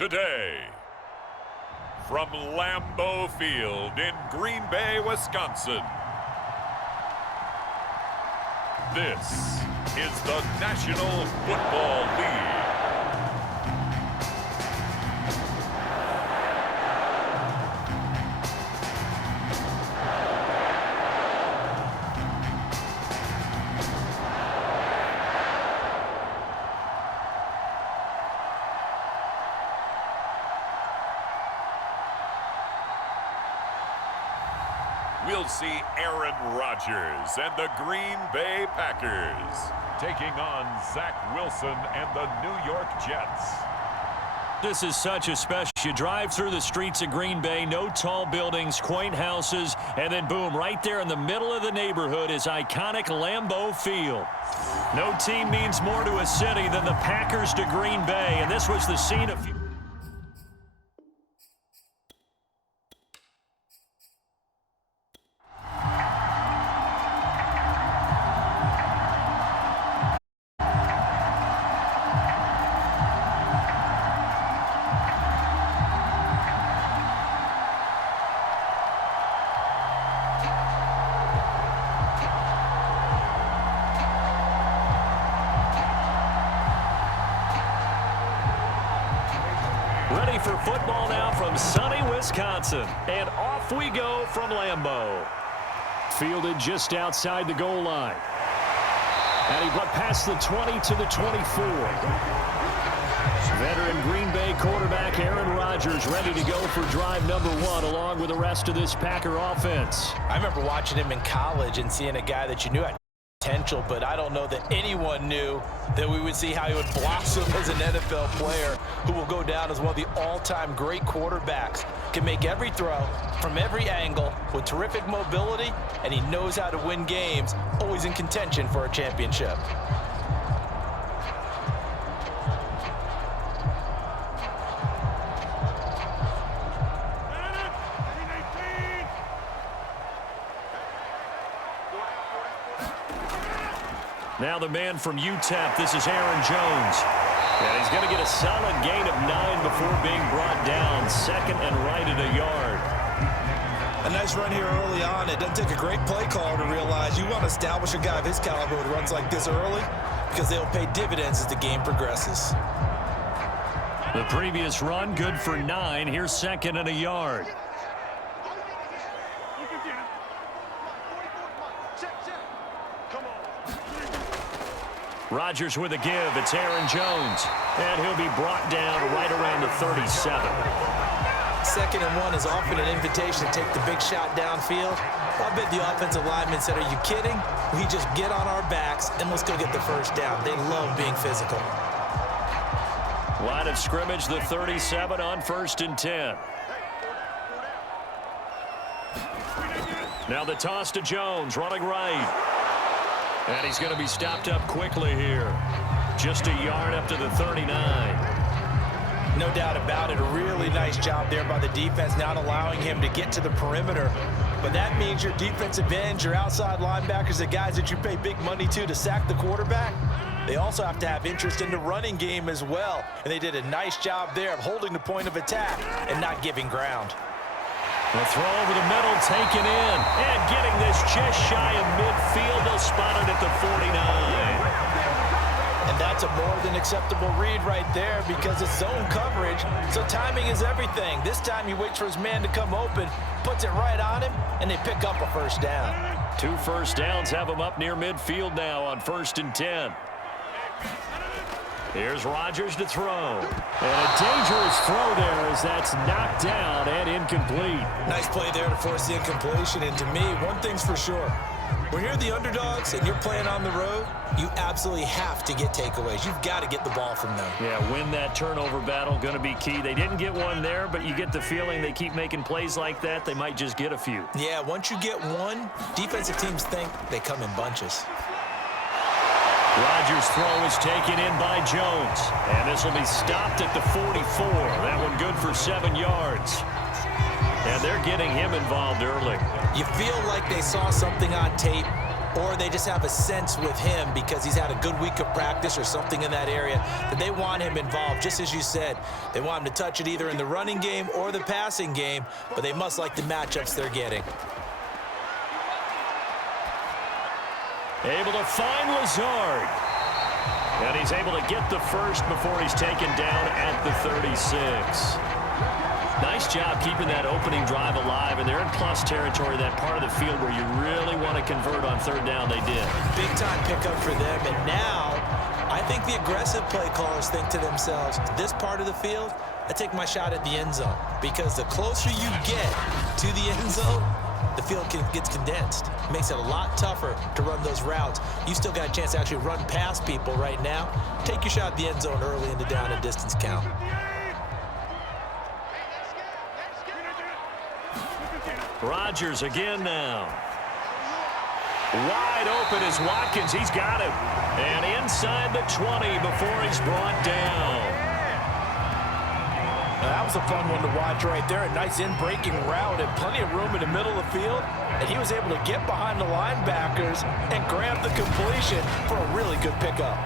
today. From Lambeau Field in Green Bay, Wisconsin, this is the National Football League. We'll see Aaron Rodgers and the Green Bay Packers taking on Zach Wilson and the New York Jets. This is such a special. You drive through the streets of Green Bay, no tall buildings, quaint houses, and then boom, right there in the middle of the neighborhood is iconic Lambeau Field. No team means more to a city than the Packers to Green Bay, and this was the scene of... Ready for football now from sunny Wisconsin. And off we go from Lambeau. Fielded just outside the goal line. And he brought past the 20 to the 24. Veteran Green Bay quarterback Aaron Rodgers ready to go for drive number 1 along with the rest of this Packer offense. I remember watching him in college and seeing a guy that you knew had potential, but I don't know that anyone knew that we would see how he would blossom as an NFL player who will go down as one of the all-time great quarterbacks. Can make every throw from every angle with terrific mobility, and he knows how to win games, always in contention for a championship. Now the man from UTEP, this is Aaron Jones. And he's going to get a solid gain of 9 before being brought down. Second and right at a yard. A nice run here early on. It doesn't take a great play caller to realize you want to establish a guy of his caliber who runs like this early because they'll pay dividends as the game progresses. The previous run good for 9. Here's second and a yard. Rodgers with a give. It's Aaron Jones. And he'll be brought down right around the 37. Second and 1 is often an invitation to take the big shot downfield. I bet the offensive lineman said, are you kidding? We just get on our backs and let's go get the first down. They love being physical. Line of scrimmage, the 37 on 1st and 10. Now the toss to Jones, running right. And he's going to be stopped up quickly here. Just a yard up to the 39. No doubt about it. A really nice job there by the defense, not allowing him to get to the perimeter. But that means your defensive ends, your outside linebackers, the guys that you pay big money to sack the quarterback, they also have to have interest in the running game as well. And they did a nice job there of holding the point of attack and not giving ground. The throw over the middle, taken in, and getting this just shy of midfield. They'll spot it at the 49. And that's a more than acceptable read right there because it's zone coverage, so timing is everything. This time he waits for his man to come open, puts it right on him, and they pick up a first down. 2 first downs have him up near midfield now on 1st and 10. Here's Rodgers to throw. And a dangerous throw there as that's knocked down and incomplete. Nice play there to force the incompletion. And to me, one thing's for sure. When you're the underdogs and you're playing on the road, you absolutely have to get takeaways. You've got to get the ball from them. Yeah, win that turnover battle, going to be key. They didn't get one there, but you get the feeling they keep making plays like that, they might just get a few. Yeah, once you get one, defensive teams think they come in bunches. Rodgers' throw is taken in by Jones. And this will be stopped at the 44. That one good for 7 yards. And they're getting him involved early. You feel like they saw something on tape or they just have a sense with him because he's had a good week of practice or something in that area that they want him involved. Just as you said, they want him to touch it either in the running game or the passing game, but they must like the matchups they're getting. Able to find Lazard. And he's able to get the first before he's taken down at the 36. Nice job keeping that opening drive alive, and they're in plus territory, that part of the field where you really want to convert on third down. They did. Big-time pickup for them, and now I think the aggressive play callers think to themselves, this part of the field, I take my shot at the end zone, because the closer you get to the end zone, the field gets condensed. It makes it a lot tougher to run those routes. You still got a chance to actually run past people right now. Take your shot at the end zone early in the down and distance count. Rodgers again now. Wide open is Watkins. He's got it. And inside the 20 before he's brought down. That was a fun one to watch right there. A nice in-breaking route and plenty of room in the middle of the field. And he was able to get behind the linebackers and grab the completion for a really good pickup.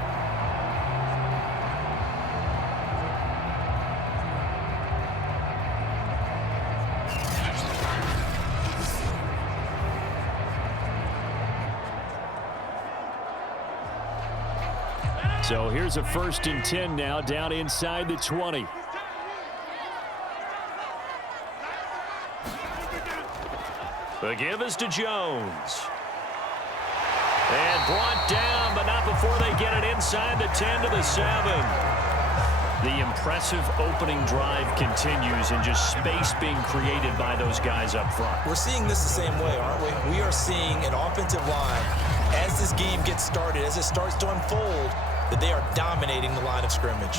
So here's a 1st and 10 now, down inside the 20. The give is to Jones. And brought down, but not before they get it inside the 10 to the 7. The impressive opening drive continues, and just space being created by those guys up front. We're seeing this the same way, aren't we? We are seeing an offensive line, as this game gets started, as it starts to unfold, that they are dominating the line of scrimmage.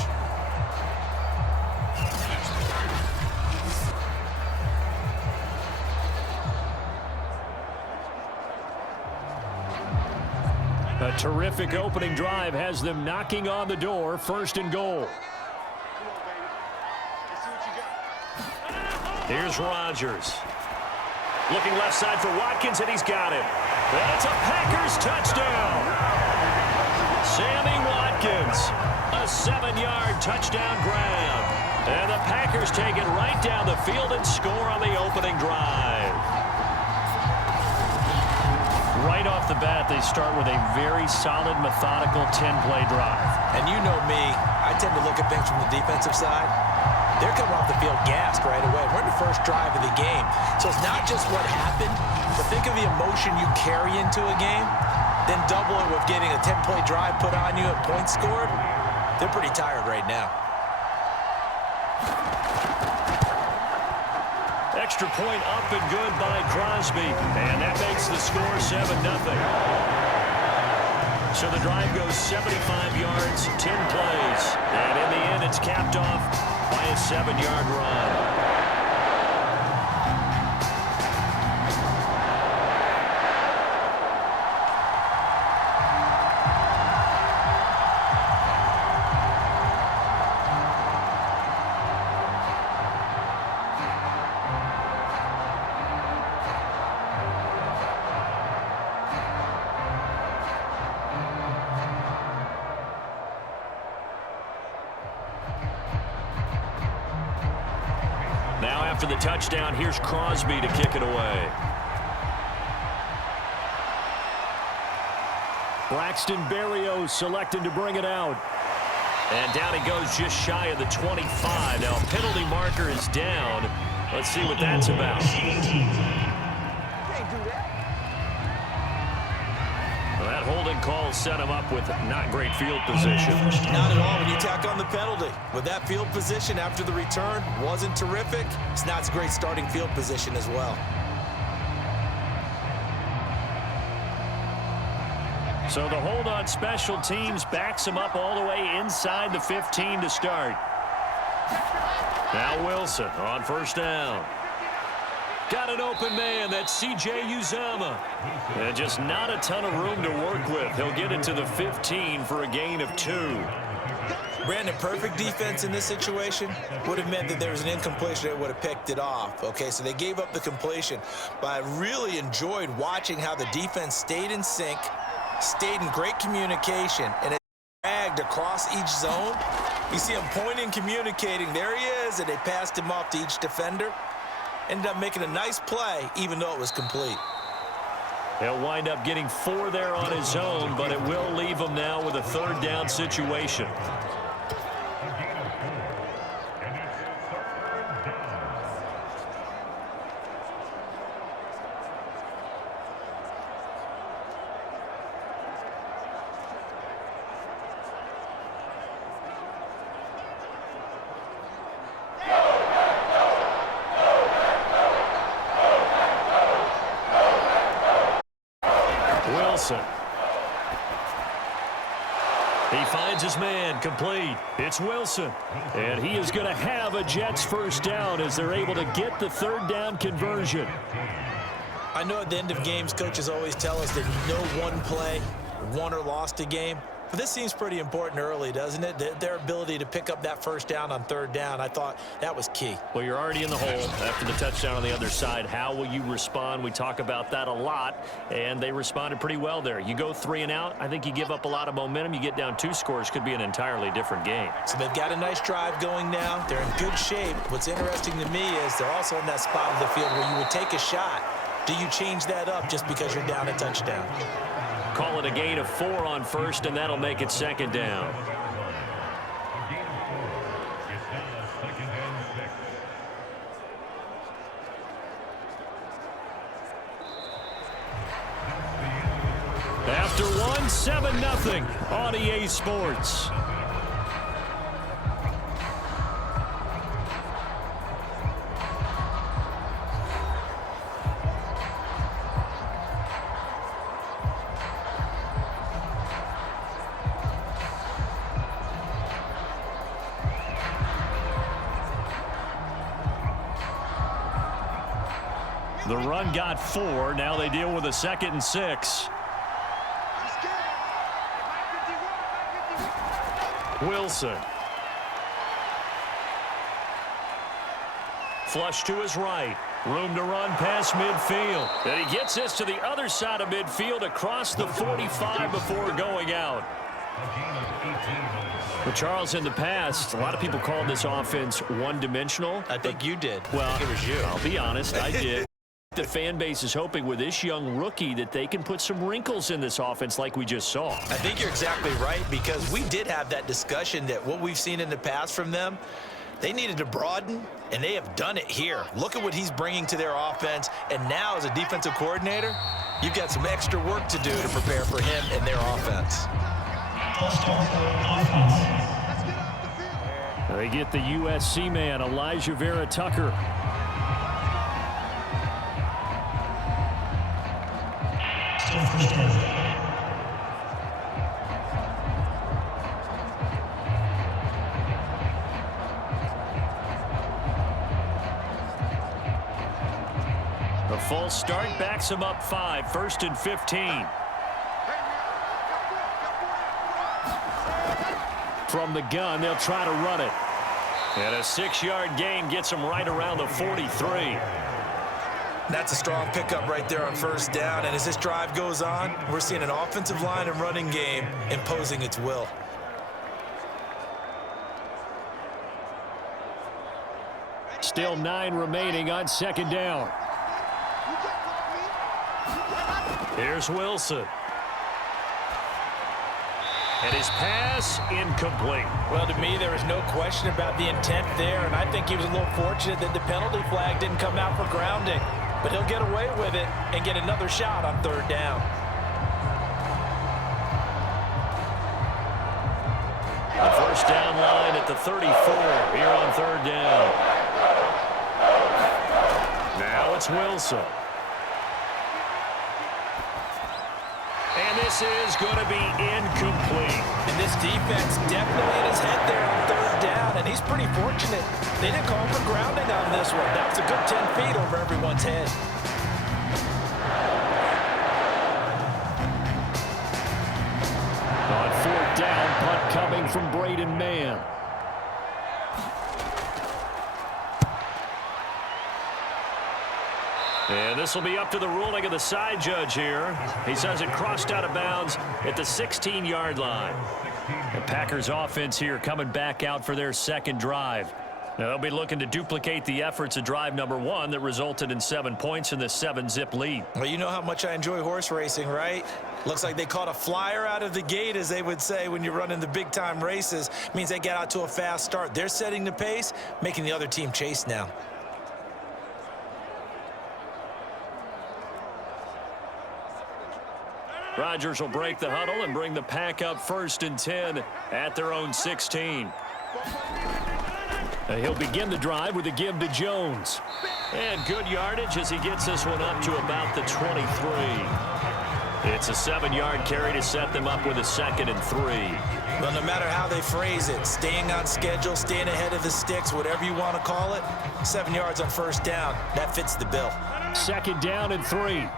A terrific opening drive has them knocking on the door, 1st and goal. Here's Rodgers. Looking left side for Watkins, and he's got it. That's a Packers touchdown. Sammy Watkins, a 7-yard touchdown grab. And the Packers take it right down the field and score on the opening drive. Right off the bat, they start with a very solid, methodical 10-play drive. And you know me, I tend to look at things from the defensive side. They're coming off the field gassed right away. We're in the first drive of the game. So it's not just what happened, but think of the emotion you carry into a game, then double it with getting a 10-play drive put on you and points scored. They're pretty tired right now. Extra point up and good by Crosby. And that makes the score 7-0. So the drive goes 75 yards, 10 plays. And in the end, it's capped off by a 7-yard run. Now after the touchdown, here's Crosby to kick it away. Braxton Berrios selected to bring it out. And down he goes just shy of the 25. Now penalty marker is down. Let's see what that's about. Well, that holding call set him up with not great field position. Not at all when you tack on the penalty. With that field position after the return wasn't terrific. It's not a great starting field position as well. So the hold on special teams backs him up all the way inside the 15 to start. Now Wilson on 1st down. Got an open man. That's C.J. Uzomah. And just not a ton of room to work with. He'll get it to the 15 for a gain of 2. Brandon, perfect defense in this situation would have meant that there was an incompletion that would have picked it off. Okay, so they gave up the completion. But I really enjoyed watching how the defense stayed in sync, stayed in great communication, and it dragged across each zone. You see him pointing, communicating. There he is, and they passed him off to each defender. Ended up making a nice play, even though it was complete. He'll wind up getting 4 there on his own, but it will leave him now with a 3rd down situation. Wilson. He finds his man, complete. It's Wilson. And he is going to have a Jets 1st down as they're able to get the 3rd down conversion. I know at the end of games, coaches always tell us that no one play won or lost a game. But this seems pretty important early, doesn't it? Their ability to pick up that 1st down on 3rd down, I thought that was key. Well, you're already in the hole after the touchdown on the other side. How will you respond? We talk about that a lot, and they responded pretty well there. You go 3 and out, I think you give up a lot of momentum. You get down 2 scores, could be an entirely different game. So they've got a nice drive going now. They're in good shape. What's interesting to me is they're also in that spot of the field where you would take a shot. Do you change that up just because you're down a touchdown? Call it a gain of 4 on 1st, and that'll make it 2nd down. After 1, 7-0 on EA Sports. The run got 4. Now they deal with a 2nd and 6. Wilson. Flush to his right. Room to run past midfield. And he gets this to the other side of midfield across the 45 before going out. Well, Charles, in the past, a lot of people called this offense one-dimensional. I think you did. Well, it was you. I'll be honest, I did. The fan base is hoping with this young rookie that they can put some wrinkles in this offense like we just saw. I think you're exactly right, because we did have that discussion that what we've seen in the past from them, they needed to broaden, and they have done it here. Look at what he's bringing to their offense, and now as a defensive coordinator, you've got some extra work to do to prepare for him and their offense. They get the USC man, Elijah Vera Tucker. The full start backs him up 5, 1st and 15. From the gun, they'll try to run it. And a 6-yard gain gets him right around the 43. That's a strong pickup right there on 1st down. And as this drive goes on, we're seeing an offensive line and running game imposing its will. Still 9 remaining on 2nd down. Here's Wilson. And his pass incomplete. Well, to me, there is no question about the intent there, and I think he was a little fortunate that the penalty flag didn't come out for grounding. But he'll get away with it and get another shot on 3rd down. The 1st down line at the 34 here on 3rd down. Now it's Wilson. And this is going to be incomplete. And this defense definitely in his head there on 3rd down, and he's pretty fortunate. They didn't call for grounding on this one. That was a good 10 feet over everyone's head. On 4th down, punt coming from Braden Mann. And this will be up to the ruling of the side judge here. He says it crossed out of bounds at the 16-yard line. The Packers offense here coming back out for their second drive. Now they'll be looking to duplicate the efforts of drive number 1 that resulted in 7 points in the 7-zip lead. Well, you know how much I enjoy horse racing, right? Looks like they caught a flyer out of the gate, as they would say when you're running the big-time races. Means they get out to a fast start. They're setting the pace, making the other team chase now. Rodgers will break the huddle and bring the pack up 1st and 10 at their own 16. He'll begin the drive with a give to Jones. And good yardage as he gets this one up to about the 23. It's a 7-yard carry to set them up with a 2nd and 3. Well, no matter how they phrase it, staying on schedule, staying ahead of the sticks, whatever you want to call it, 7 yards on 1st down, that fits the bill. 2nd down and 3.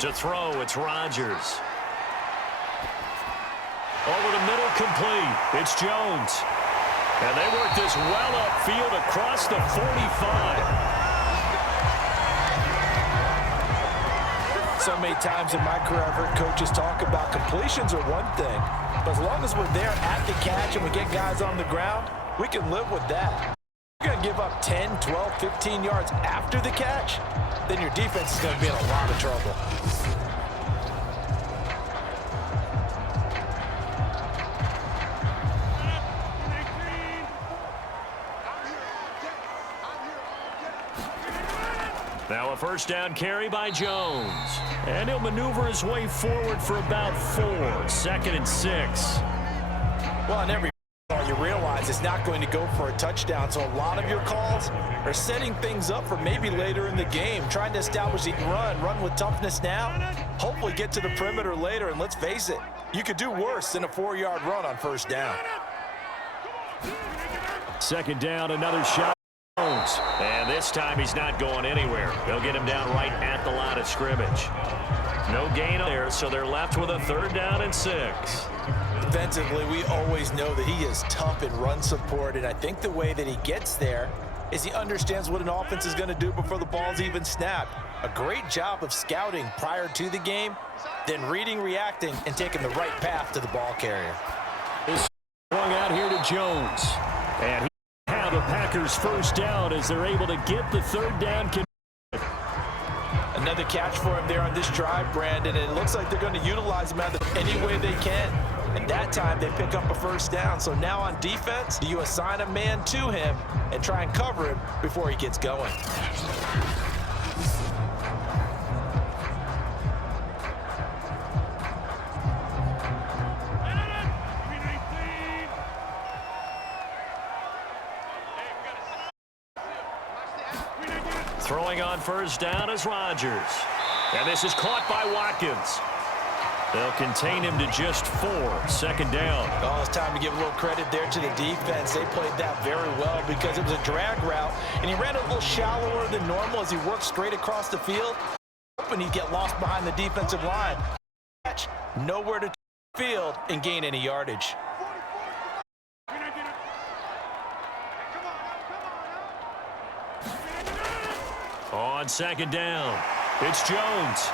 To throw, it's Rodgers. Over the middle, complete. It's Jones. And they work this well upfield across the 45. So many times in my career, I've heard coaches talk about completions are one thing, but as long as we're there at the catch and we get guys on the ground, we can live with that. If you're going to give up 10, 12, 15 yards after the catch, then your defense is going to be in a lot of trouble. Now a 1st down carry by Jones. And he'll maneuver his way forward for about 4. 2nd and 6. Well, in every call, you realize it's not going to go for a touchdown, so a lot of your calls are setting things up for maybe later in the game, trying to establish a run with toughness now, hopefully get to the perimeter later, and let's face it, you could do worse than a 4-yard run on 1st down. 2nd down, another shot. And this time he's not going anywhere. They'll get him down right at the line of scrimmage. No gain there, so they're left with a 3rd down and 6. Defensively, we always know that he is tough in run support, and I think the way that he gets there is he understands what an offense is going to do before the ball's even snapped. A great job of scouting prior to the game, then reading, reacting, and taking the right path to the ball carrier. This swung out here to Jones. And he have a Packers 1st down as they're able to get the 3rd down. Another catch for him there on this drive, Brandon, and it looks like they're going to utilize him any way they can. And that time they pick up a 1st down. So now on defense, you assign a man to him and try and cover him before he gets going. Throwing on 1st down is Rodgers. And this is caught by Watkins. They'll contain him to just 4. 2nd down. Oh, it's time to give a little credit there to the defense. They played that very well because it was a drag route, and he ran a little shallower than normal as he worked straight across the field, hoping he'd get lost behind the defensive line. Nowhere to field and gain any yardage. On 2nd down, it's Jones.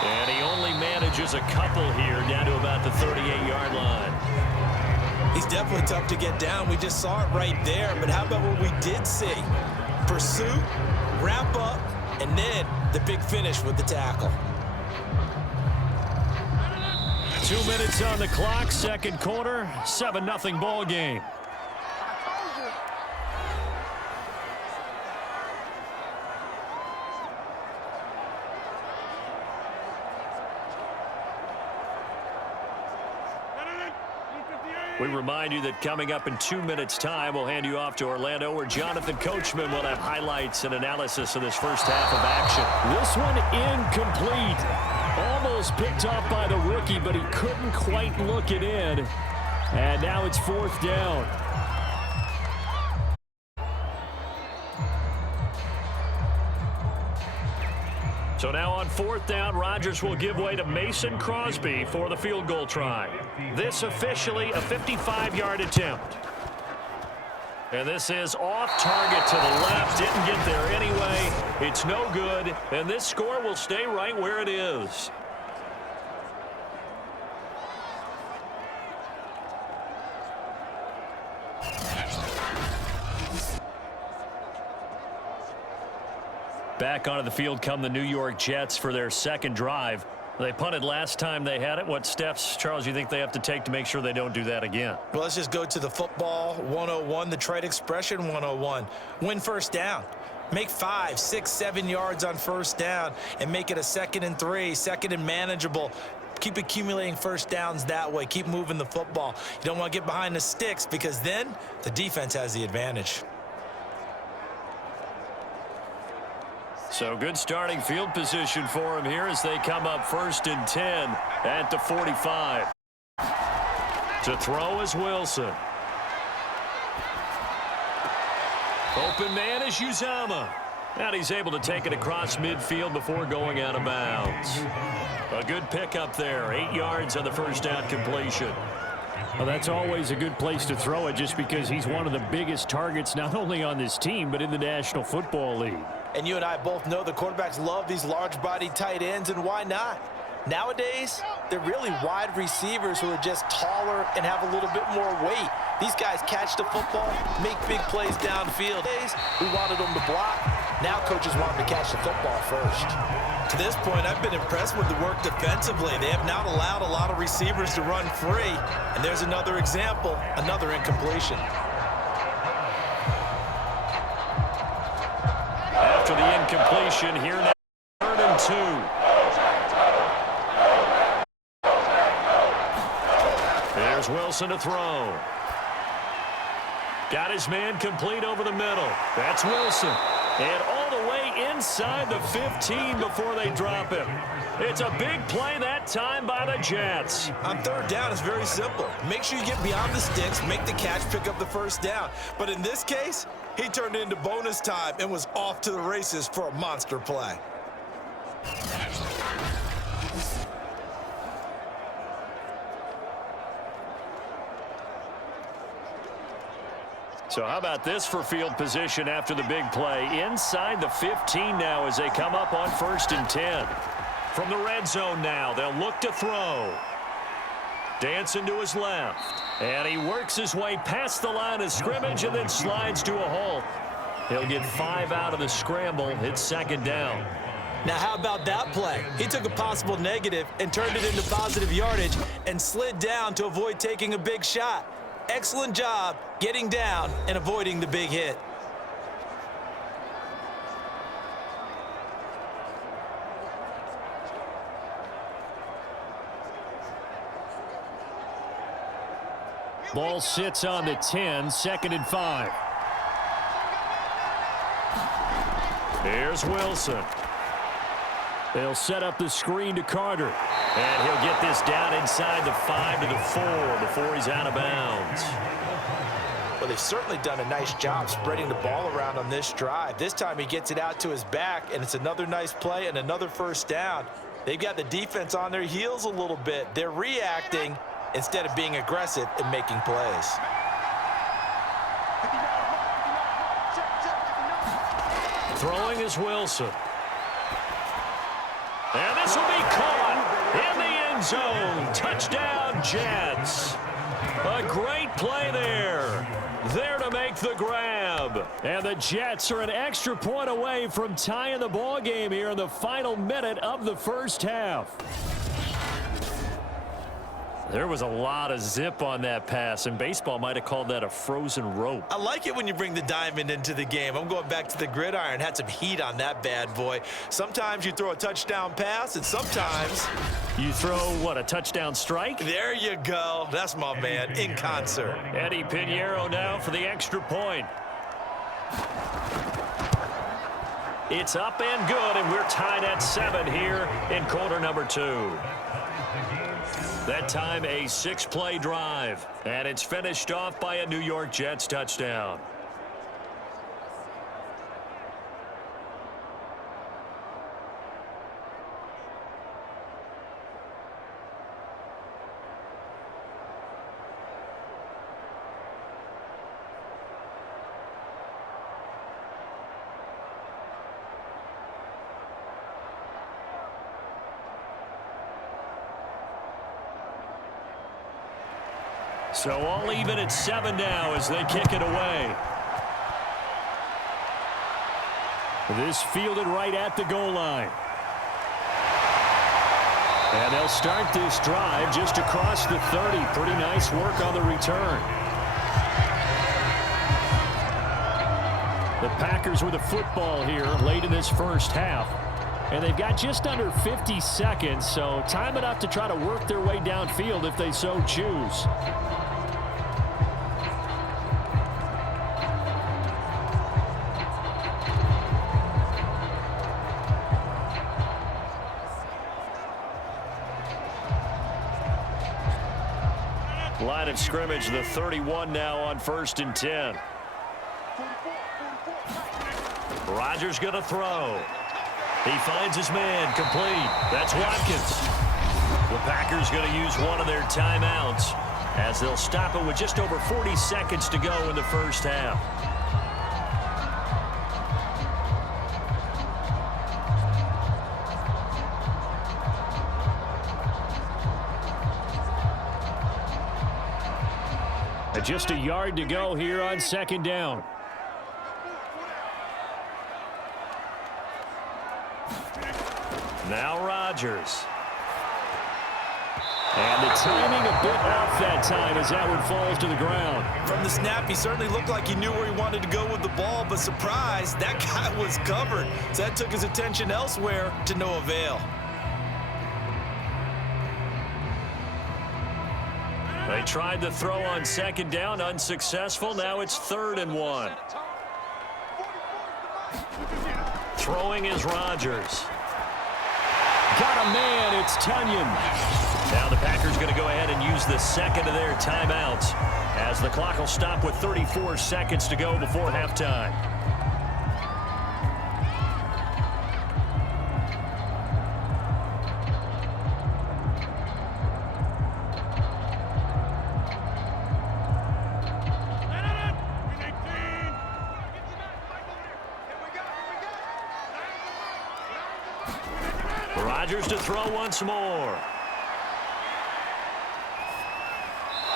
And he only manages a couple here down to about the 38-yard line. He's definitely tough to get down. We just saw it right there. But how about what we did see? Pursuit, wrap up, and then the big finish with the tackle. 2 minutes on the clock, 2nd quarter, 7-0 ball game. We remind you that coming up in 2 minutes' time, we'll hand you off to Orlando, where Jonathan Coachman will have highlights and analysis of this first half of action. This one incomplete. Almost picked off by the rookie, but he couldn't quite look it in. And now it's 4th down. So now on 4th down, Rodgers will give way to Mason Crosby for the field goal try. This officially a 55-yard attempt. And this is off target to the left. Didn't get there anyway. It's no good. And this score will stay right where it is. Back onto the field come the New York Jets for their second drive. They punted last time they had it. What steps, Charles, you think they have to take to make sure they don't do that again? Well, let's just go to the football 101, the trade expression 101. Win first down. Make 5, 6, 7 yards on first down and make it a 2nd and 3, 2nd and manageable. Keep accumulating first downs that way. Keep moving the football. You don't want to get behind the sticks because then the defense has the advantage. So good starting field position for him here as they come up 1st and 10 at the 45. To throw is Wilson. Open man is Uzomah. And he's able to take it across midfield before going out of bounds. A good pickup there. 8 yards on the first down completion. Well, that's always a good place to throw it just because he's one of the biggest targets not only on this team but in the National Football League. And you and I both know the quarterbacks love these large-bodied tight ends, and why not? Nowadays, they're really wide receivers who are just taller and have a little bit more weight. These guys catch the football, make big plays downfield. We wanted them to block. Now coaches want them to catch the football first. To this point, I've been impressed with the work defensively. They have not allowed a lot of receivers to run free. And there's another example, another incompletion. After the incompletion, here now, 3rd and 2. There's Wilson to throw. Got his man complete over the middle. That's Wilson. And all the way inside the 15 before they drop him. It's a big play that time by the Jets. On 3rd down, it's very simple. Make sure you get beyond the sticks, make the catch, pick up the first down. But in this case, he turned it into bonus time and was off to the races for a monster play. So how about this for field position after the big play? Inside the 15 now as they come up on 1st and 10. From the red zone now, they'll look to throw. Dancing to his left. And he works his way past the line of scrimmage and then slides to a halt. He'll get 5 out of the scramble. It's 2nd down. Now, how about that play? He took a possible negative and turned it into positive yardage and slid down to avoid taking a big shot. Excellent job getting down and avoiding the big hit. Ball sits on the 10, 2nd and 5. Here's Wilson. They'll set up the screen to Carter. And he'll get this down inside the 5 to the 4 before he's out of bounds. Well, they've certainly done a nice job spreading the ball around on this drive. This time he gets it out to his back, and it's another nice play and another first down. They've got the defense on their heels a little bit. They're reacting instead of being aggressive and making plays. Throwing is Wilson. And this will be caught in the end zone. Touchdown, Jets. A great play there. There to make the grab. And the Jets are an extra point away from tying the ball game here in the final minute of the first half. There was a lot of zip on that pass, and baseball might have called that a frozen rope. I like it when you bring the diamond into the game. I'm going back to the gridiron. Had some heat on that bad boy. Sometimes you throw a touchdown pass, and sometimes you throw, what, a touchdown strike? There you go. That's my man, in concert. Eddie Pinheiro now for the extra point. It's up and good, and we're tied at 7 here in quarter number 2. That time a 6-play drive, and it's finished off by a New York Jets touchdown. So all even at 7 now as they kick it away. This fielded right at the goal line. And they'll start this drive just across the 30. Pretty nice work on the return. The Packers with a football here late in this first half. And they've got just under 50 seconds, so time enough to try to work their way downfield if they so choose. Line of scrimmage, the 31 now on 1st and 10. Rodgers going to throw. He finds his man, complete. That's Watkins. The Packers going to use one of their timeouts as they'll stop it with just over 40 seconds to go in the first half. And just a yard to go here on 2nd down. Now Rodgers. And the timing a bit off that time as that one falls to the ground. From the snap, he certainly looked like he knew where he wanted to go with the ball, but surprise, that guy was covered. So that took his attention elsewhere to no avail. They tried to throw on 2nd down, unsuccessful. Now it's 3rd and 1. Throwing is Rodgers. Got a man, it's Tunyon. Now the Packers going to go ahead and use the second of their timeouts as the clock will stop with 34 seconds to go before halftime. Rodgers to throw once more.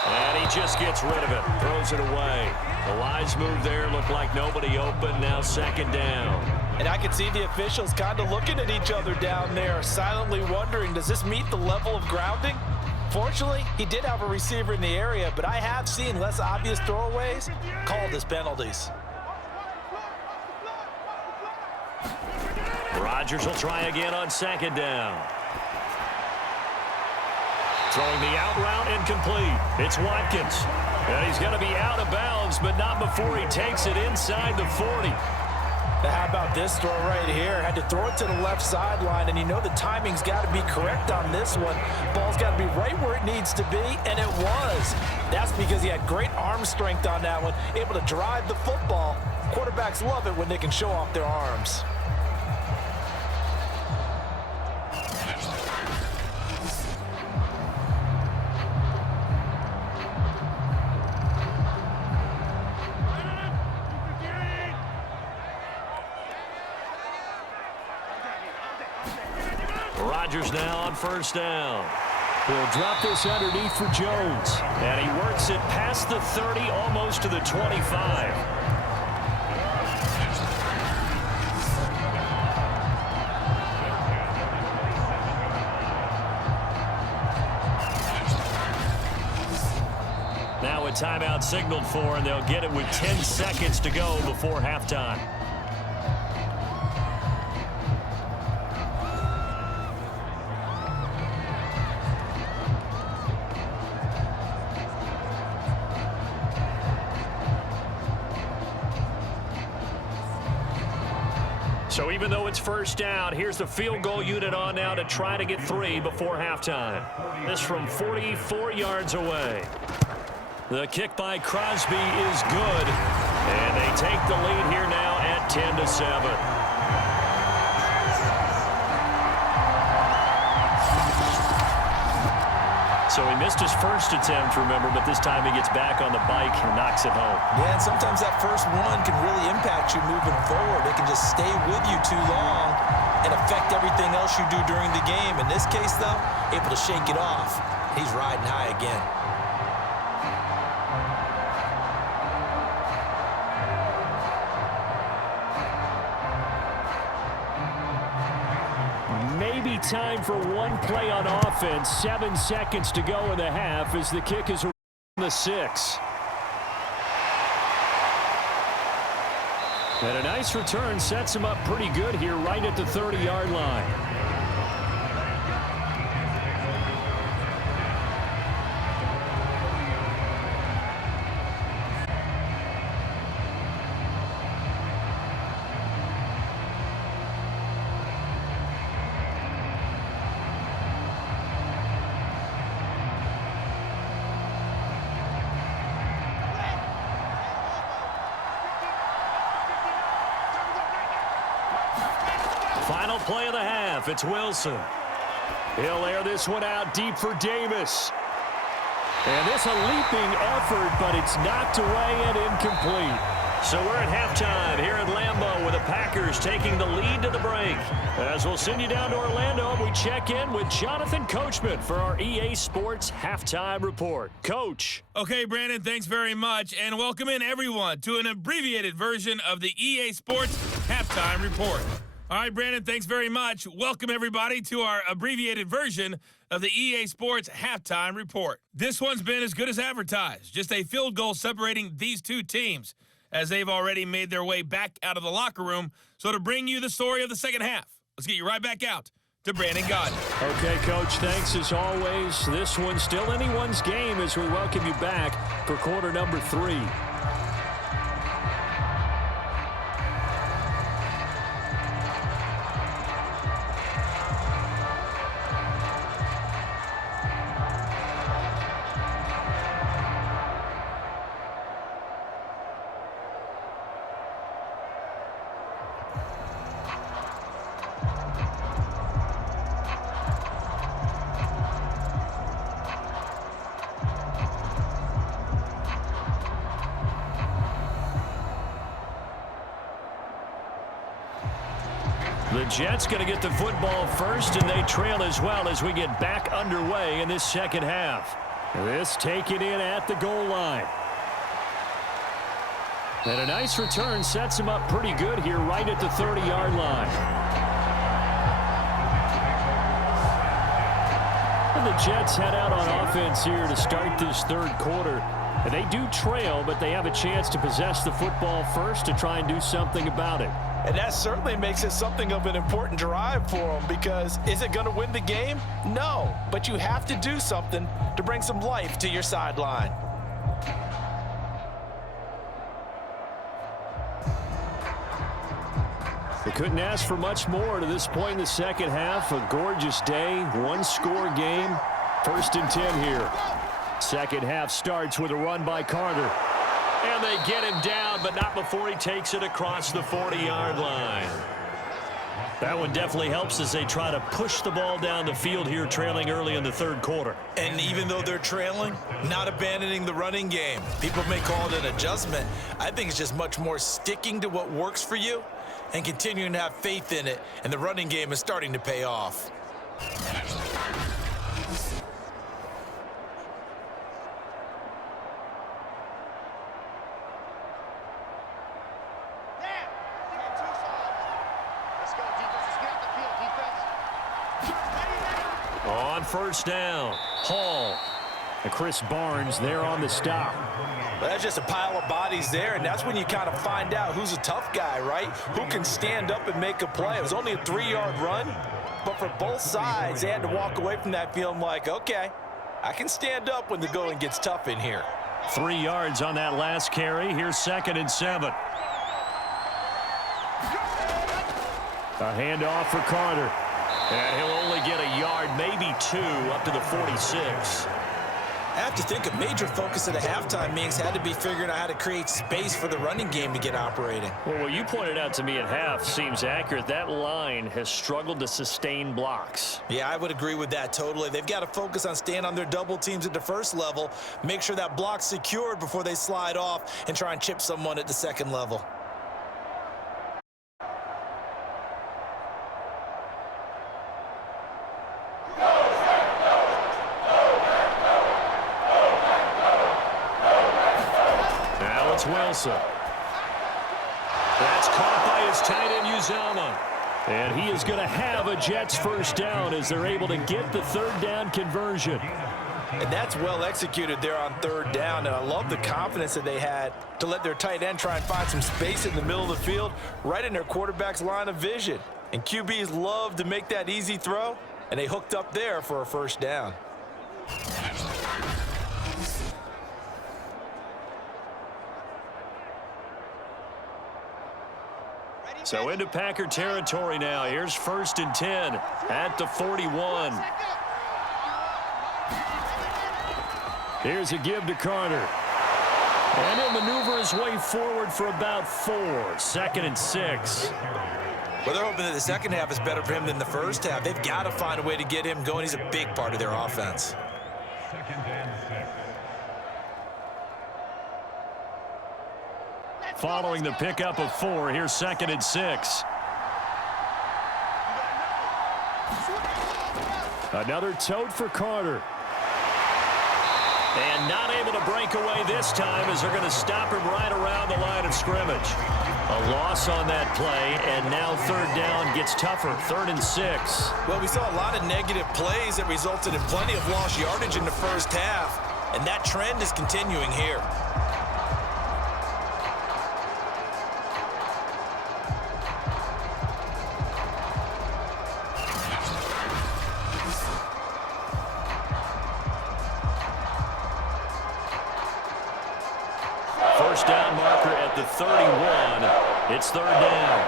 And he just gets rid of it. Throws it away. The wise move there. Looked like nobody open. Now 2nd down. And I can see the officials kind of looking at each other down there, silently wondering, does this meet the level of grounding? Fortunately, he did have a receiver in the area, but I have seen less obvious throwaways called as penalties. Rodgers will try again on 2nd down. Throwing the out route incomplete. It's Watkins. And he's going to be out of bounds, but not before he takes it inside the 40. Now how about this throw right here? Had to throw it to the left sideline, and you know the timing's got to be correct on this one. Ball's got to be right where it needs to be, and it was. That's because he had great arm strength on that one, able to drive the football. Quarterbacks love it when they can show off their arms. Rodgers now on 1st down. He'll drop this underneath for Jones. And he works it past the 30, almost to the 25. Now a timeout signaled for, and they'll get it with 10 seconds to go before halftime. So even though it's 1st down, here's the field goal unit on now to try to get 3 before halftime. This from 44 yards away. The kick by Crosby is good. And they take the lead here now at 10-7. So he missed his first attempt, remember, but this time he gets back on the bike and knocks it home. Yeah, and sometimes that first one can really impact you moving forward. It can just stay with you too long and affect everything else you do during the game. In this case, though, able to shake it off. He's riding high again. maybe time for one play on offense. 7 seconds to go in the half as the kick is around the 6. And a nice return sets him up pretty good here right at the 30-yard line. Final play of the half. It's Wilson. He'll air this one out deep for Davis. And this a leaping effort, but it's knocked away and incomplete. So we're at halftime here at Lambeau with the Packers taking the lead to the break. As we'll send you down to Orlando, we check in with Jonathan Coachman for our EA Sports Halftime Report. Coach. Okay, Brandon, thanks very much. And welcome in, everyone, to an abbreviated version of the EA Sports Halftime Report. All right, Brandon, thanks very much. Welcome, everybody, to our abbreviated version of the EA Sports Halftime Report. This one's been as good as advertised. Just a field goal separating these two teams as they've already made their way back out of the locker room. So to bring you the story of the second half, let's get you right back out to Brandon Gaudin. Okay, Coach, thanks as always. This one's still anyone's game as we welcome you back for quarter number 3. The Jets going to get the football first, and they trail as well as we get back underway in this second half. This taken in at the goal line. And a nice return sets him up pretty good here right at the 30-yard line. And the Jets head out on offense here to start this third quarter. They do trail, but they have a chance to possess the football first to try and do something about it. And that certainly makes it something of an important drive for them, because is it going to win the game? No, but you have to do something to bring some life to your sideline. They couldn't ask for much more to this point in the second half. A gorgeous day, one-score game. 1st and 10 here. Second half starts with a run by Carter. And they get him down, but not before he takes it across the 40-yard line. That one definitely helps as they try to push the ball down the field here, trailing early in the third quarter. And even though they're trailing, not abandoning the running game. People may call it an adjustment. I think it's just much more sticking to what works for you and continuing to have faith in it, and the running game is starting to pay off. On first down, Hall. And Chris Barnes there on the stop. Well, that's just a pile of bodies there, and that's when you kind of find out who's a tough guy, right? Who can stand up and make a play. It was only a 3-yard run, but for both sides, they had to walk away from that feeling like, okay, I can stand up when the going gets tough in here. 3 yards on that last carry. Here's 2nd and 7. A handoff for Carter. And he'll only get a yard, maybe 2, up to the 46. I have to think a major focus of the halftime meetings had to be figuring out how to create space for the running game to get operating. Well, what you pointed out to me at half seems accurate. That line has struggled to sustain blocks. Yeah, I would agree with that totally. They've got to focus on staying on their double teams at the first level, make sure that block's secured before they slide off and try and chip someone at the second level. Wilson. That's caught by his tight end, Uzama. And he is going to have a Jets first down as they're able to get the third down conversion. And that's well executed there on third down. And I love the confidence that they had to let their tight end try and find some space in the middle of the field, right in their quarterback's line of vision. And QBs love to make that easy throw, and they hooked up there for a first down. So into Packer territory now. Here's 1st and 10 at the 41. Here's a give to Carter. And he'll maneuver his way forward for about 4. 2nd and 6. Well, they're hoping that the second half is better for him than the first half. They've got to find a way to get him going. He's a big part of their offense. 2nd and 6. Following the pickup of 4, here's 2nd and 6. Another tote for Carter. And not able to break away this time as they're going to stop him right around the line of scrimmage. A loss on that play, and now third down gets tougher. 3rd and 6. Well, we saw a lot of negative plays that resulted in plenty of lost yardage in the first half, and that trend is continuing here. First down marker at the 31. It's third down.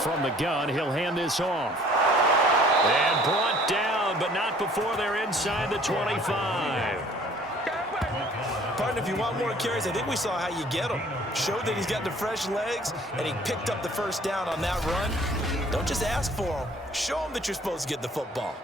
From the gun, he'll hand this off. And brought down, but not before they're inside the 25. Partner, if you want more carries, I think we saw how you get them. Showed that he's got the fresh legs, and he picked up the first down on that run. Don't just ask for him. Show him that you're supposed to get the football.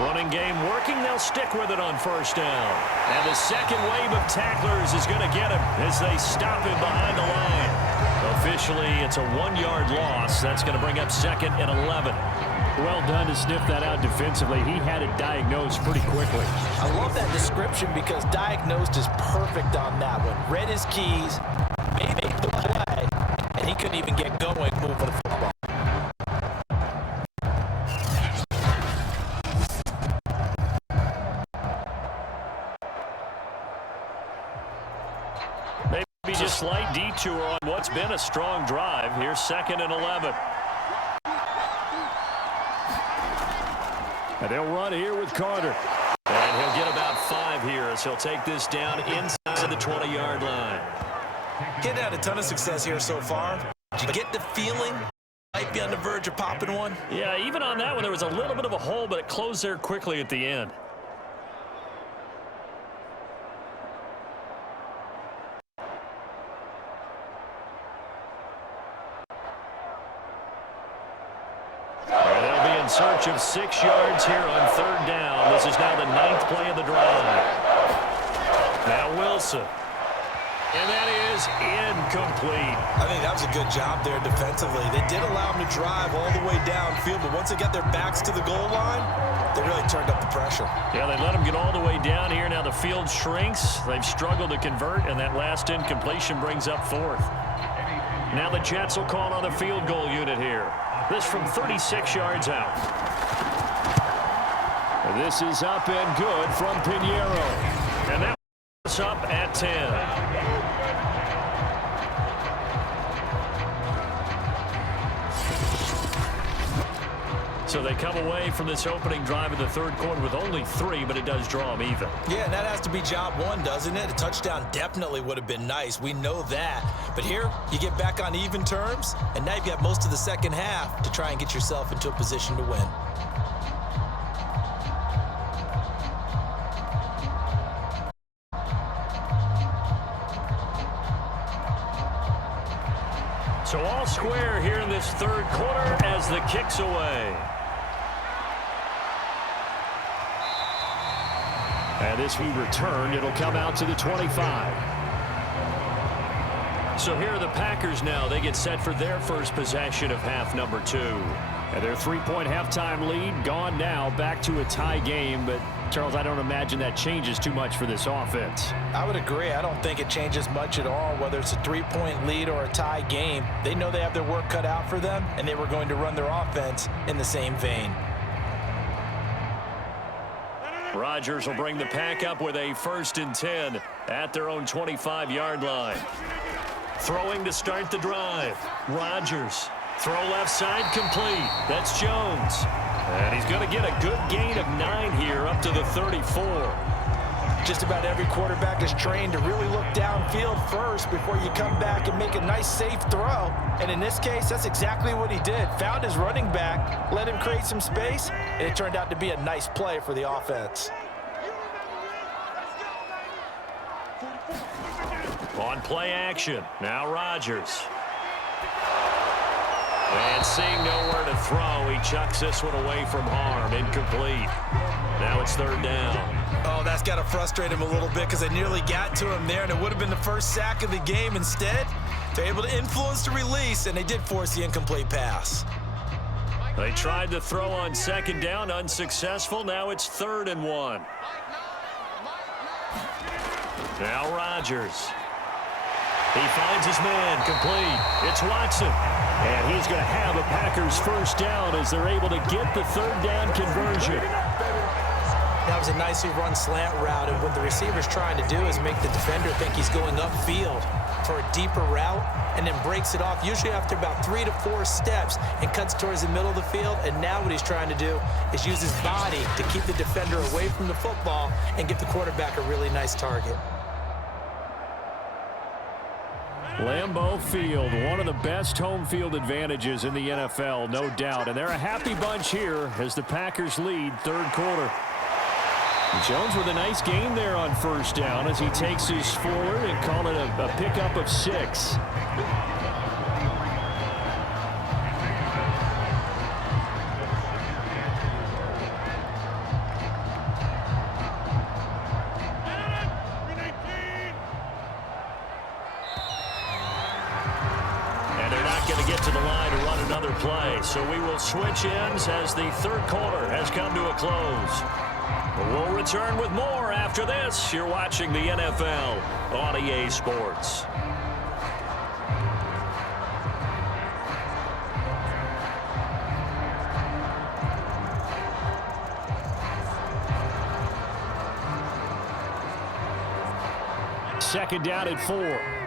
Running game working. They'll stick with it on first down. And the second wave of tacklers is going to get him as they stop him behind the line. Officially, it's a 1-yard loss. That's going to bring up 2nd and 11. Well done to sniff that out defensively. He had it diagnosed pretty quickly. I love that description because diagnosed is perfect on that one. Read his keys, made the play, and he couldn't even get going moving the football. Maybe just a slight detour on what's been a strong drive. Here's 2nd and 11. And they'll run here with Carter. And he'll get about 5 here as he'll take this down inside the 20-yard line. He's had a ton of success here so far. Did you get the feeling might be on the verge of popping one? Yeah, even on that one, there was a little bit of a hole, but it closed there quickly at the end. In search of 6 yards here on third down. This is now the 9th play of the drive. Now Wilson. And that is incomplete. I think that was a good job there defensively. They did allow him to drive all the way downfield, but once they got their backs to the goal line, they really turned up the pressure. Yeah, they let him get all the way down here. Now the field shrinks. They've struggled to convert, and that last incompletion brings up 4th. Now the Jets will call on the field goal unit here. This from 36 yards out. And this is up and good from Pinheiro. And that's up at 10. So they come away from this opening drive in the third quarter with only 3, but it does draw them even. Yeah, and that has to be job 1, doesn't it? A touchdown definitely would have been nice. We know that. But here, you get back on even terms, and now you've got most of the second half to try and get yourself into a position to win. So all square here in this third quarter as the kick's away. And this will be returned. It'll come out to the 25. So here are the Packers now. They get set for their first possession of half number 2. And their 3-point halftime lead gone now, back to a tie game. But, Charles, I don't imagine that changes too much for this offense. I would agree. I don't think it changes much at all, whether it's a 3-point lead or a tie game. They know they have their work cut out for them, and they were going to run their offense in the same vein. Rodgers will bring the Pack up with a 1st and 10 at their own 25-yard line. Throwing to start the drive. Rodgers. Throw left side complete. That's Jones. And he's going to get a good gain of 9 here up to the 34. Just about every quarterback is trained to really look downfield first before you come back and make a nice, safe throw. And in this case, that's exactly what he did. Found his running back, let him create some space, and it turned out to be a nice play for the offense. On play action, now Rodgers. And seeing nowhere to throw, he chucks this one away from harm. Incomplete. Now it's 3rd down. Oh, that's got to frustrate him a little bit because they nearly got to him there, and it would have been the first sack of the game. Instead, they're able to influence the release, and they did force the incomplete pass. They tried to throw on 2nd down, unsuccessful. Now it's 3rd and 1. Now Rodgers. He finds his man, complete. It's Watson. And he's going to have a Packers 1st down as they're able to get the 3rd down conversion. That was a nicely run slant route, and what the receiver's trying to do is make the defender think he's going upfield for a deeper route and then breaks it off, usually after about 3 to 4 steps, and cuts towards the middle of the field. And now what he's trying to do is use his body to keep the defender away from the football and give the quarterback a really nice target. Lambeau Field, one of the best home field advantages in the NFL, no doubt. And they're a happy bunch here as the Packers lead 3rd quarter. Jones with a nice gain there on 1st down as he takes his forward and call it a pickup of 6. So we will switch ends as the 3rd quarter has come to a close. We'll return with more after this. You're watching the NFL on EA Sports. Second down at 4.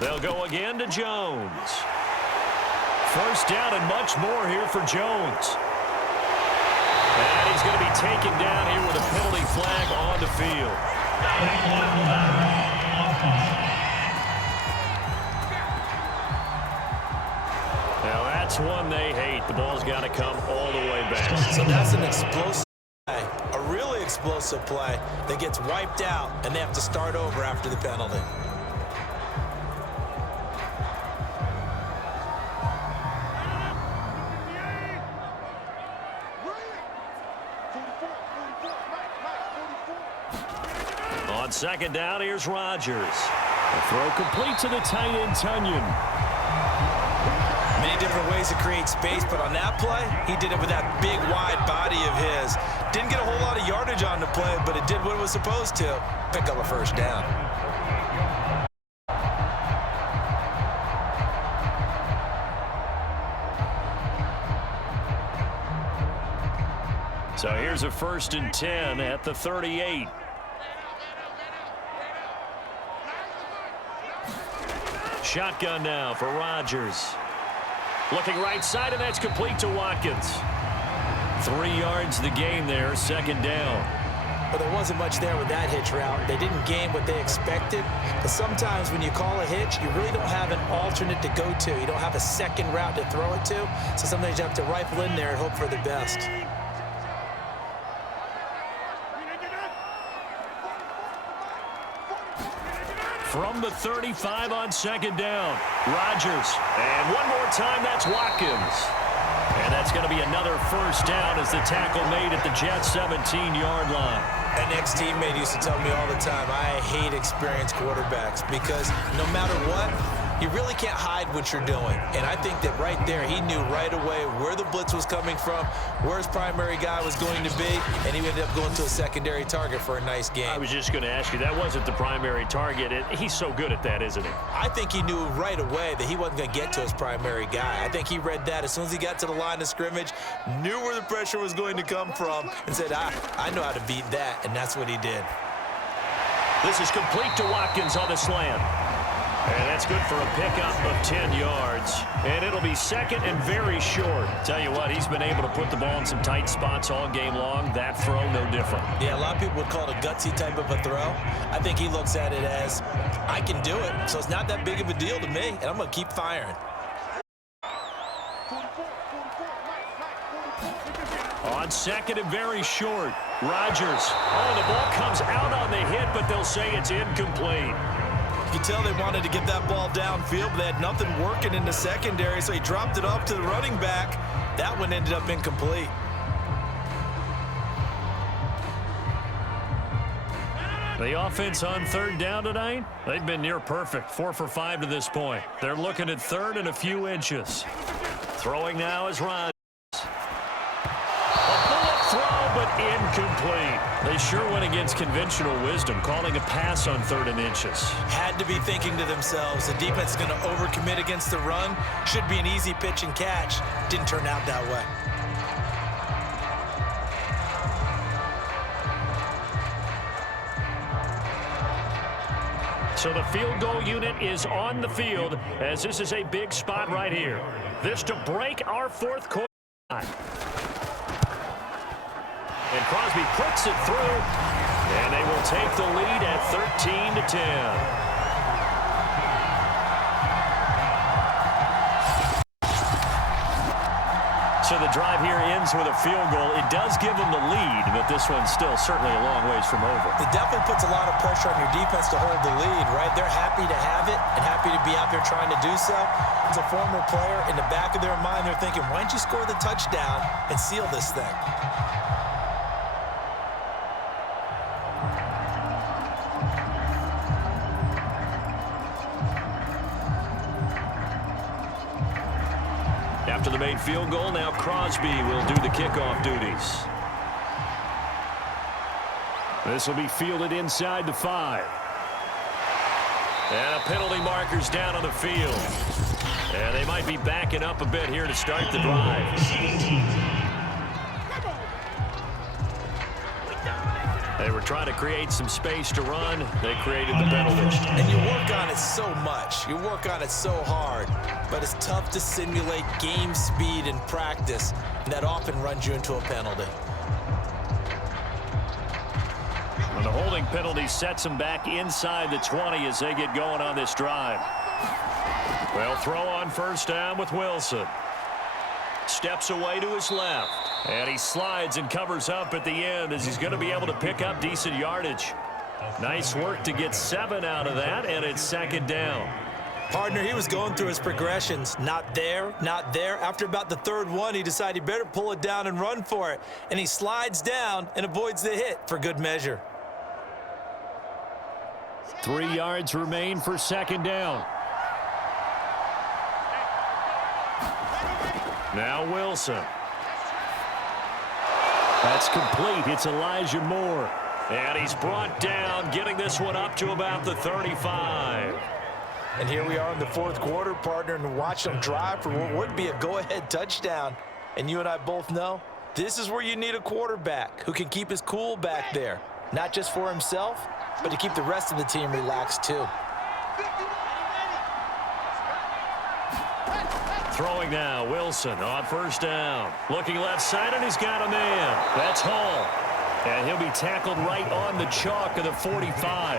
They'll go again to Jones. 1st down and much more here for Jones. And he's going to be taken down here with a penalty flag on the field. Now that's one they hate. The ball's got to come all the way back. So that's an explosive play, a really explosive play that gets wiped out, and they have to start over after the penalty. On 2nd down, here's Rodgers. A throw complete to the tight end, Tunyon. Many different ways to create space, but on that play, he did it with that big, wide body of his. Didn't get a whole lot of yardage on the play, but it did what it was supposed to. Pick up a 1st down. So here's a 1st and 10 at the 38. Shotgun now for Rodgers. Looking right side, and that's complete to Watkins. 3 yards the gain there, 2nd down. Well, there wasn't much there with that hitch route. They didn't gain what they expected. But sometimes when you call a hitch, you really don't have an alternate to go to. You don't have a second route to throw it to. So sometimes you have to rifle in there and hope for the best. from the 35 on second down. Rodgers. And one more time, that's Watkins. And that's going to be another first down as the tackle made at the Jets' 17-yard line. An ex-teammate used to tell me all the time, I hate experienced quarterbacks because no matter what, you really can't hide what you're doing. And I think that right there, he knew right away where the blitz was coming from, where his primary guy was going to be, and he ended up going to a secondary target for a nice game. I was just going to ask you, that wasn't the primary target. He's so good at that, isn't he? I think he knew right away that he wasn't going to get to his primary guy. I think he read that as soon as he got to the line of scrimmage, knew where the pressure was going to come from, and said, I know how to beat that, and that's what he did. This is complete to Watkins on the slant. And that's good for a pickup of 10 yards. And it'll be second and very short. Tell you what, he's been able to put the ball in some tight spots all game long. That throw, no different. Yeah, a lot of people would call it a gutsy type of a throw. I think he looks at it as, I can do it, so it's not that big of a deal to me, and I'm going to keep firing. On second and very short, Rodgers. Oh, the ball comes out on the hit, but they'll say it's incomplete. You can tell they wanted to get that ball downfield, but they had nothing working in the secondary, so he dropped it off to the running back. That one ended up incomplete. The offense on third down tonight, they've been near perfect, 4 for 5 to this point. They're looking at third and a few inches. Throwing now is Rodgers. A bullet throw, but incomplete. They sure went against conventional wisdom, calling a pass on third and inches. Had to be thinking to themselves, the defense is going to overcommit against the run. Should be an easy pitch and catch. Didn't turn out that way. So the field goal unit is on the field as this is a big spot right here. This to break our fourth quarter. And Crosby puts it through, and they will take the lead at 13-10. So the drive here ends with a field goal. It does give them the lead, but this one's still certainly a long ways from over. It definitely puts a lot of pressure on your defense to hold the lead, right? They're happy to have it and happy to be out there trying to do so. As a former player, in the back of their mind, they're thinking, why don't you score the touchdown and seal this thing? After the made field goal, now Crosby will do the kickoff duties. This will be fielded inside the 5. And a penalty marker's down on the field. And they might be backing up a bit here to start the drive. They were trying to create some space to run. They created the penalty. And you work on it so much. You work on it so hard. But it's tough to simulate game speed in practice. And that often runs you into a penalty. And the holding penalty sets them back inside the 20 as they get going on this drive. Well, throw on first down with Wilson. Steps away to his left. And he slides and covers up at the end as he's going to be able to pick up decent yardage. Nice work to get 7 out of that, and it's second down. Partner, he was going through his progressions. Not there, not there. After about the third one, he decided he better pull it down and run for it. And he slides down and avoids the hit for good measure. 3 yards remain for second down. Now Wilson. That's complete. It's Elijah Moore. And he's brought down, getting this one up to about the 35. And here we are in the fourth quarter, partner, and watch them drive for what would be a go-ahead touchdown. And you and I both know this is where you need a quarterback who can keep his cool back there. Not just for himself, but to keep the rest of the team relaxed too. Throwing now, Wilson on first down. Looking left side, and he's got a man. That's Hall. And he'll be tackled right on the chalk of the 45.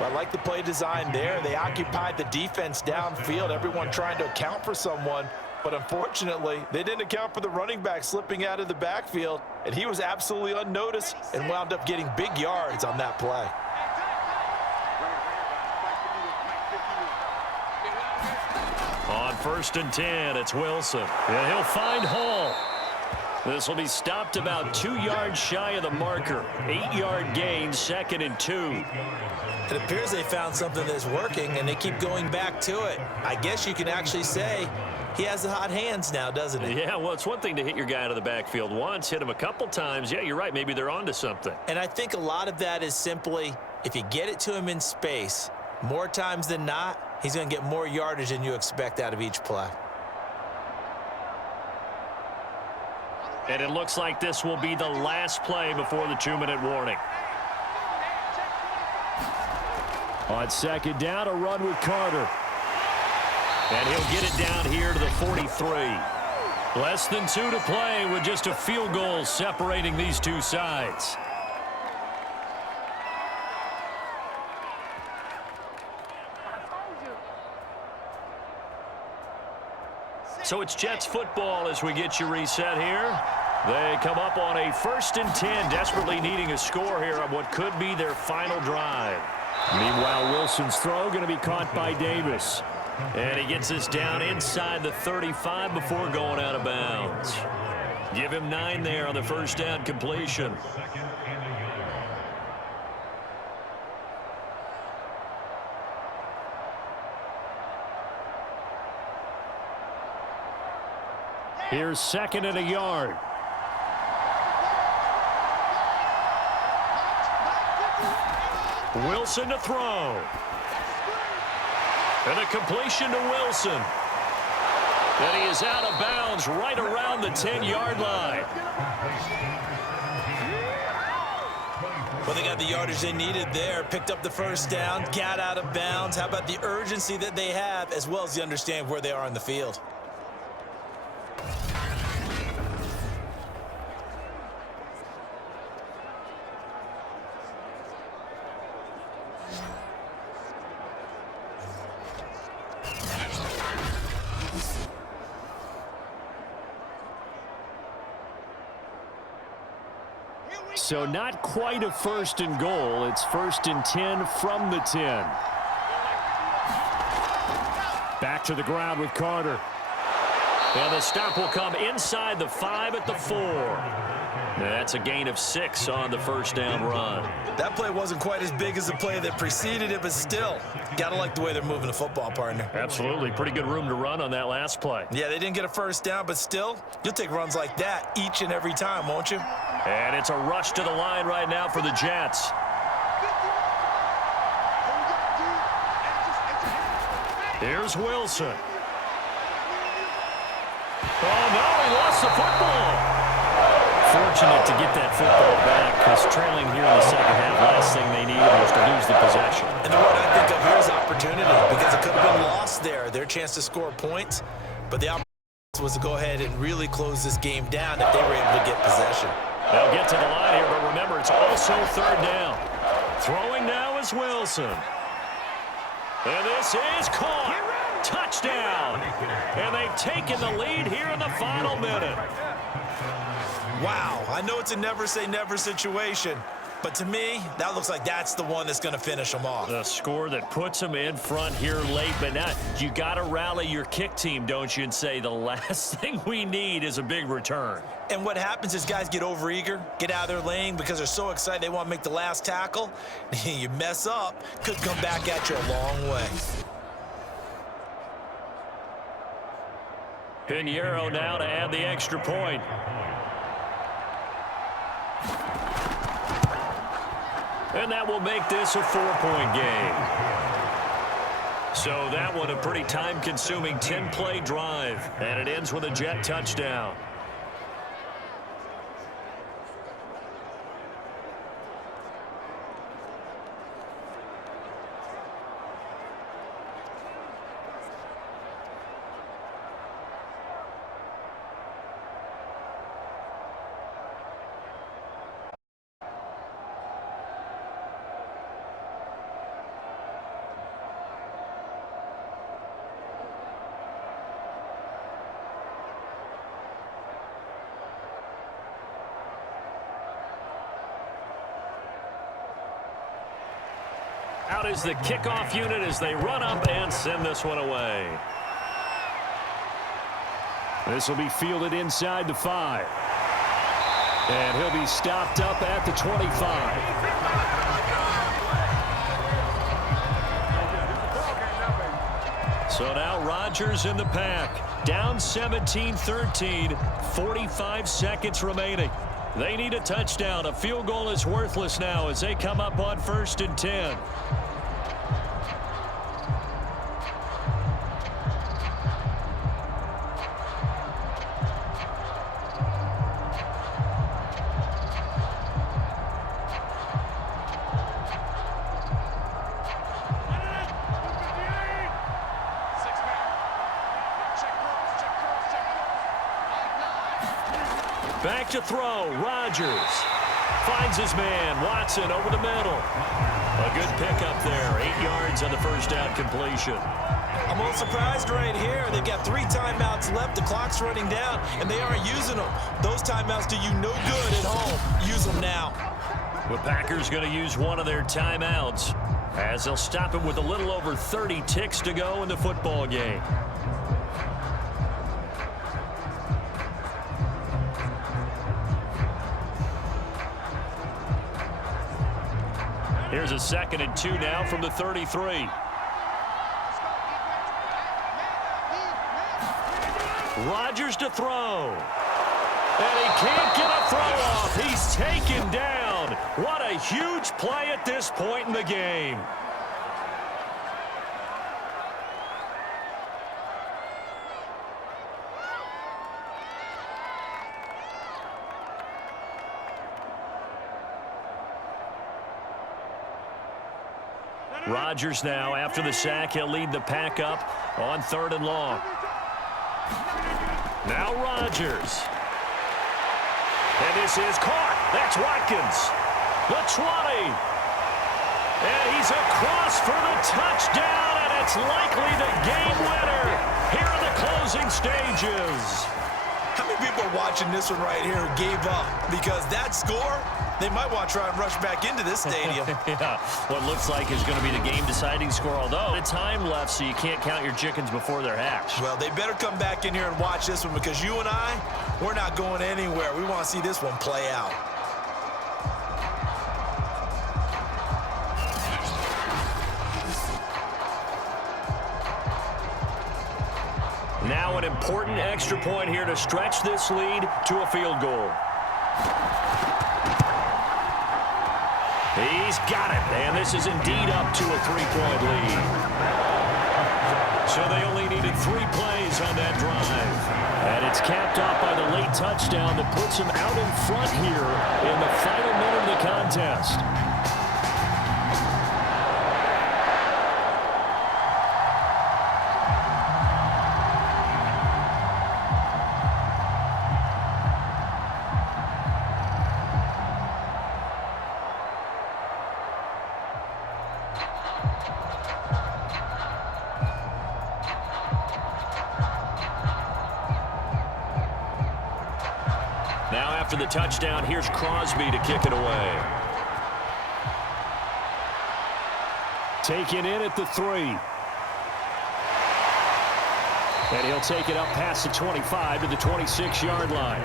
Well, I like the play design there. They occupied the defense downfield, everyone trying to account for someone. But unfortunately, they didn't account for the running back slipping out of the backfield, and he was absolutely unnoticed and wound up getting big yards on that play. 1st and 10. It's Wilson. And he'll find Hall. This will be stopped about 2 yards shy of the marker. 8-yard gain, 2nd and 2. It appears they found something that's working, and they keep going back to it. I guess you can actually say he has the hot hands now, doesn't he? Yeah, well, it's one thing to hit your guy out of the backfield once, hit him a couple times. Yeah, you're right. Maybe they're onto something. And I think a lot of that is simply if you get it to him in space, more times than not, he's going to get more yardage than you expect out of each play. And it looks like this will be the last play before the 2-minute warning. On 2nd down, a run with Carter. And he'll get it down here to the 43. Less than 2 to play with just a field goal separating these two sides. So it's Jets football as we get you reset here. They come up on a 1st and 10, desperately needing a score here on what could be their final drive. Meanwhile, Wilson's throw going to be caught by Davis. And he gets us down inside the 35 before going out of bounds. Give him 9 there on the 1st down completion. Here's 2nd and a yard. Wilson to throw. And a completion to Wilson. And he is out of bounds right around the 10-yard line. Well, they got the yardage they needed there, picked up the 1st down, got out of bounds. How about the urgency that they have, as well as the understand where they are in the field? So not quite a 1st and goal. It's 1st and 10 from the 10. Back to the ground with Carter. And the stop will come inside the 5 at the 4. That's a gain of 6 on the 1st down run. That play wasn't quite as big as the play that preceded it, but still, gotta like the way they're moving the football, partner. Absolutely. Pretty good room to run on that last play. Yeah, they didn't get a 1st down, but still, you'll take runs like that each and every time, won't you? And it's a rush to the line right now for the Jets. Here's Wilson. Oh, no, he lost the football. Fortunate to get that football back, because trailing here in the 2nd half, last thing they needed was to lose the possession. And the word I think of here is opportunity, because it could have been lost there. Their chance to score points, but the opportunity was to go ahead and really close this game down if they were able to get possession. They'll get to the line here, but remember, it's also 3rd down. Throwing now is Wilson. And this is caught. Touchdown. And they've taken the lead here in the final minute. Wow, I know it's a never-say-never situation, but to me, that looks like that's the one that's going to finish them off. The score that puts them in front here late, but now you got to rally your kick team, don't you, and say the last thing we need is a big return. And what happens is guys get overeager, get out of their lane because they're so excited they want to make the last tackle. You mess up, could come back at you a long way. Pinheiro now to add the extra point. And that will make this a 4-point game. So that one a pretty time-consuming 10-play drive. And it ends with a Jet touchdown. Out is the kickoff unit as they run up and send this one away. This will be fielded inside the 5. And he'll be stopped up at the 25. So now Rodgers in the pack. Down 17-13, 45 seconds remaining. They need a touchdown. A field goal is worthless now as they come up on 1st and 10. Back to throw. Rodgers finds his man. Watson over the middle. A good pickup there. 8 yards on the first down completion. I'm a little surprised right here. They've got 3 timeouts left. The clock's running down, and they aren't using them. Those timeouts do you no good at home. Use them now. The Packers going to use one of their timeouts as they'll stop it with a little over 30 ticks to go in the football game. Here's a 2nd and 2 now from the 33. Rodgers to throw. And he can't get a throw off. He's taken down. What a huge play at this point in the game. Rodgers now, after the sack, he'll lead the pack up on 3rd and long. Now Rodgers. And this is caught. That's Watkins. The 20. And he's across for the touchdown, and it's likely the game winner here in the closing stages. How many people are watching this one right here who gave up? Because that score, they might want to try and rush back into this stadium. Yeah, what looks like is going to be the game-deciding score, although the time left, so you can't count your chickens before they're hatched. Well, they better come back in here and watch this one because you and I, we're not going anywhere. We want to see this one play out. Now an important extra point here to stretch this lead to a field goal. He's got it, and this is indeed up to a 3-point lead. So they only needed 3 plays on that drive. And it's capped off by the late touchdown that puts him out in front here in the final minute of the contest. Now after the touchdown, here's Crosby to kick it away. Taken in at the 3. And he'll take it up past the 25 to the 26-yard line.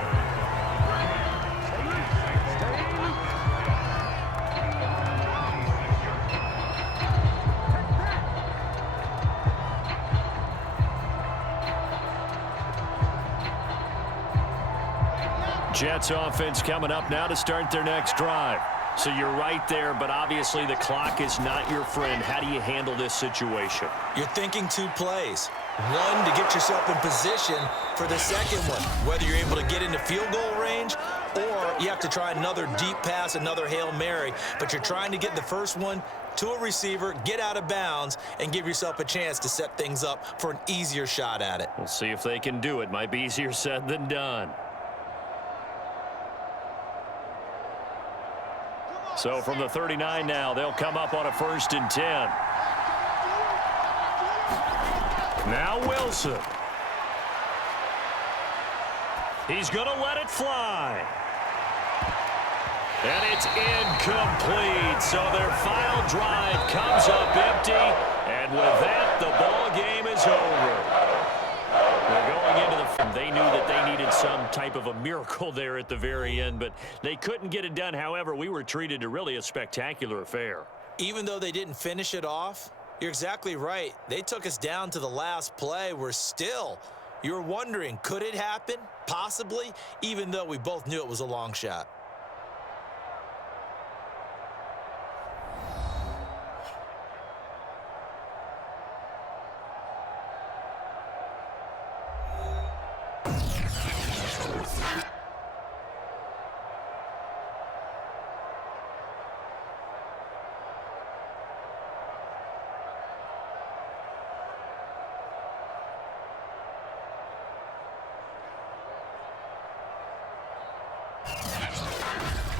Jets offense coming up now to start their next drive. So you're right there, but obviously the clock is not your friend. How do you handle this situation? You're thinking 2 plays. One, to get yourself in position for the second one, whether you're able to get into field goal range or you have to try another deep pass, another Hail Mary. But you're trying to get the first one to a receiver, get out of bounds, and give yourself a chance to set things up for an easier shot at it. We'll see if they can do it. Might be easier said than done. So from the 39 now, they'll come up on a 1st and 10. Now Wilson. He's going to let it fly. And it's incomplete. So their final drive comes up empty. And with that, the ball game is over. We're going into the They knew that they needed some type of a miracle there at the very end, but they couldn't get it done. However, we were treated to really a spectacular affair. Even though they didn't finish it off, you're exactly right. They took us down to the last play. You're wondering, could it happen? Possibly, even though we both knew it was a long shot.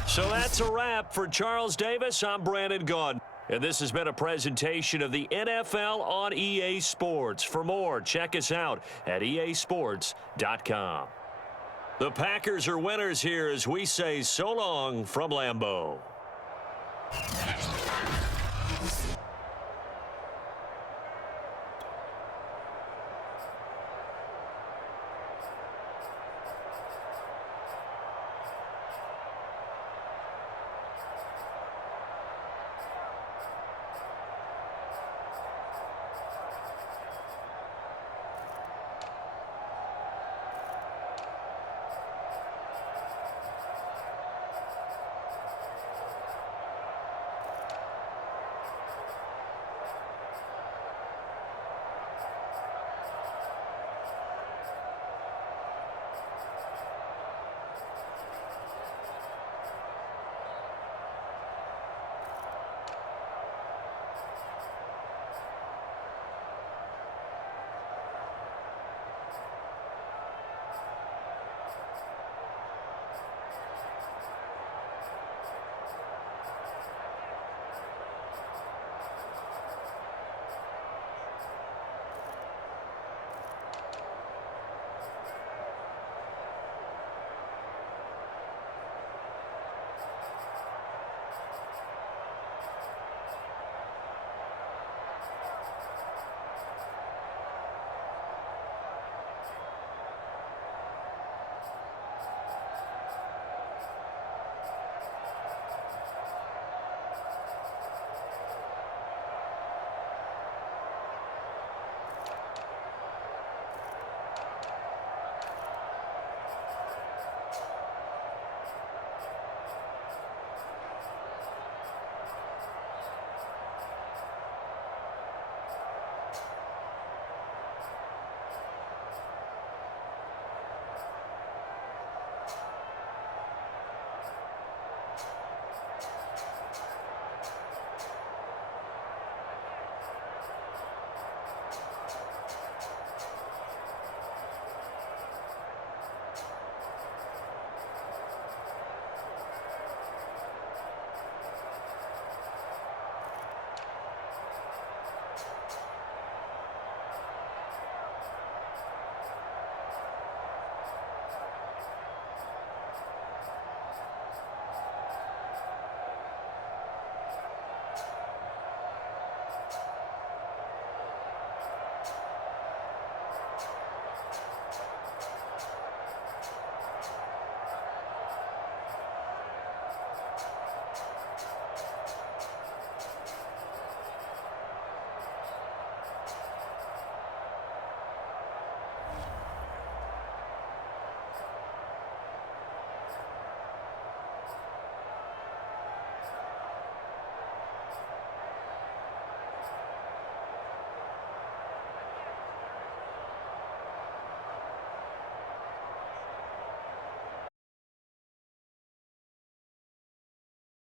So that's a wrap for Charles Davis. I'm Brandon Gaudin. And this has been a presentation of the NFL on EA Sports. For more, check us out at easports.com. The Packers are winners here as we say so long from Lambeau.